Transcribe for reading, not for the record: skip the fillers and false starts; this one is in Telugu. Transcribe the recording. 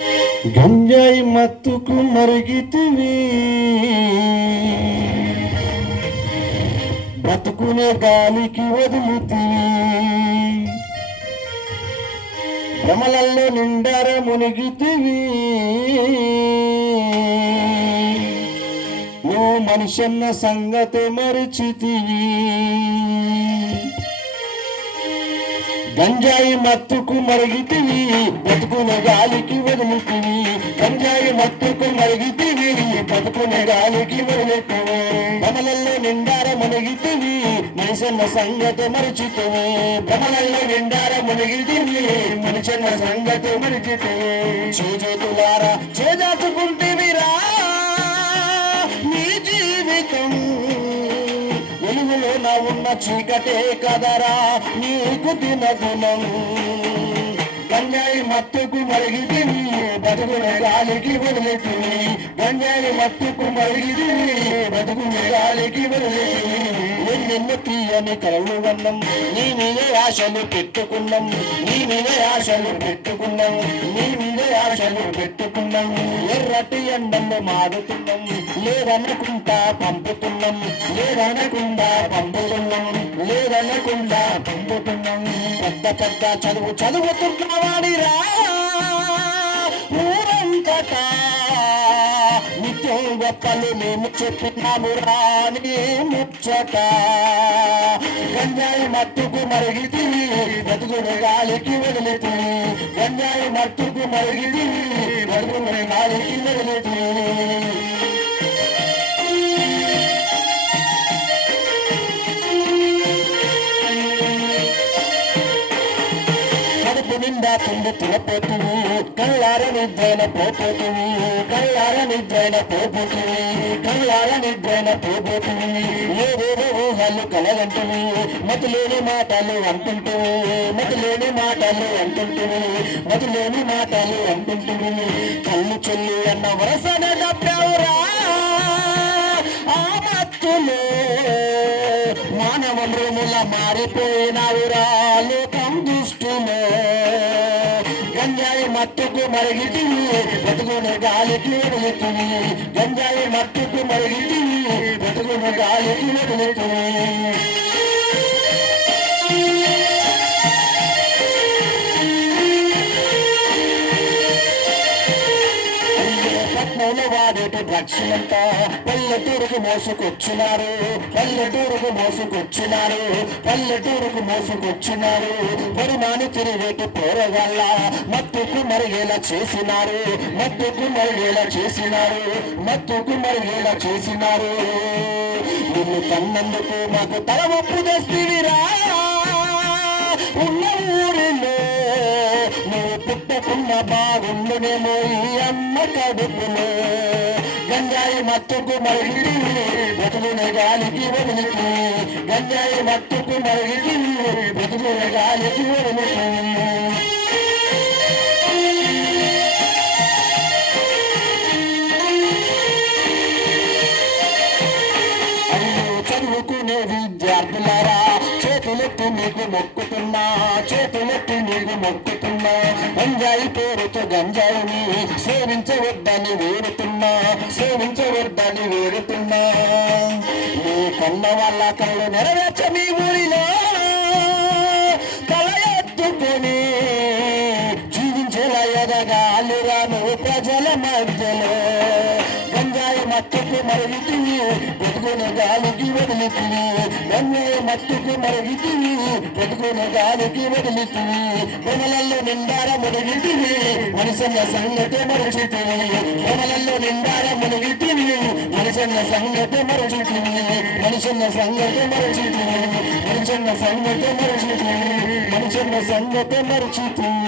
గంజాయి మత్తుకు మరిగితివి, బ్రతుకునే గాలికి వదులుతివి, భ్రమలల్లో నిండార మునిగితివి. నువ్వు మనిషన్న సంగతి మరిచితివి. గంజాయి మత్తుకు మరిగితివి, బతుకునే గాలికి వదులుతివి. గంజాయి మత్తుకు మరిగితివి, బతుకునే గాలికి వదులుతివి. భ్రమలల్లో నిండార మునిగితివి, మనిషన్న సంగతి మరిచితివి. భ్రమలల్లో నిండార మునిగితివి, మనిషన్న సంగతి మరిచితివి. చేతులారా చేదాచుకుంటేవిరా నీ జీవితం, వెలుగులో నా ఉన్న చీకటే కదరా నీకు దినదినం. గంజాయి మత్తుకు మరిగితివి, బతుకునే గాలికి వదిలితివి. గంజాయి మత్తుకు మరిగితివి, బతుకునే గాలికి వదిలితివి. ఎన్నెన్నో తీయని కలలు వన్నం, నీ మీద ఆశలు పెట్టుకున్నాం, నీ మీద ఆశలు పెట్టుకున్నాం, నీ మీద ఆశలు పెట్టుకున్నాం. ఎర్రటి ఎండల్లో మాడుతున్నాం, లేదనకుండా పంపుతున్నాం, లేదనకుండా పంపుతున్నాం, లేదనకుండా పంపుతున్నాం. పెద్ద పెద్ద చదువుతున్నవాడిరా ఊరంతటా, నిత్యం గొప్పలు మేము చెప్పినామురా నీ ముచ్చట. గంజాయి మత్తుకు మరిగితివి, బతుకునే గాలికి వదిలితివి. గంజాయి మత్తుకు మరిగితివి, బతుకునే గాలికి వదిలితివి. నిండా తిండి తినపోతుంది, కళ్ళార నిద్రైన పోపోతుంది, కళ్ళార నిద్రైన పోపోతుంది, కళ్ళార నిద్రైన పోపోతుంది. ఏదేదో ఊహలు కలగంటుంది, మతిలేని మాటలు అంటుంటుంది, మతిలేని మాటలు అంటుంటుంది, మతిలేని మాటలు అంటుంటుంది. కళ్ళు చెల్లి అన్న వరసన తప్పావురా ఆ మత్తులో, మానవ మృముల మారిపోయినావురా లోకం దృష్టిలో. గంజాయి మత్తుకు మరిగితివి, బతుకునే గాలికి వదిలితివి. గంజాయి మత్తుకు మరిగితివి, బతుకునే గాలికి వదిలితివి. పట్నంలో వాడేటి ద్రాక్షలంతా పల్లెటూరుకు మోసుకొచ్చినారు, పల్లెటూరుకు మోసుకొచ్చినారు, పల్లెటూరుకు మోసుకొచ్చినారు. పరిమాణి తిరిగేటి పోరగాళ్ళ మత్తుకు మరిగేలా చేసినారు, మత్తుకు మరిగేలా చేసినారు, మత్తుకు మరిగేలా చేసినారు. నిన్ను కన్నందుకు మాకు తల ఒప్పు తెస్తివిరా ఉన్న ఊరిలో, నువ్వు పుట్టకున్న బాగుండునేమో ఈ అమ్మ కడుపులో. గంజాయి మత్తుకు మరిగితివి, బతుకునే గాలికి వదిలితివి. గంజాయి మత్తుకు మరిగితివి, బతుకునే గాలికి వదిలితివి. చదువుకునే విద్యార్థులారా చేతులెత్తి నీకు మొక్కుతున్నా, చేతులెత్తి నీకు మొక్కుతున్నా. గంజాయి పేరుతో గంజాయిని సేవించవద్దని వేడుతున్నా, సేవించవద్దని వేడుతున్నా. నీ కన్న వాళ్ళ కళ్ళు నెరవేర్చ మీ ఊరిలో తల ఎత్తుకొని జీవించేలా ఎదగాలిరాను ప్రజల మధ్యలో. గంజాయి మత్తుకు మరిగితివి, బతుకునే గాలికి వదిలితివి. గంజాయి మత్తుకు మరిగితివి, బతుకునే గాలికి వదిలితివి. కొనలల్లో నిండార మునిగితివి, మనిషన్న సంగతి మరచితివి. కొనలల్లో నిండార మునిగితివి, మనిషన్న సంగతి మరచితివి. మనిషన్న సంగతి మరచితివి, మనిషన్న సంగతి మరచితివి, మనిషన్న సంగతి మరచితివి.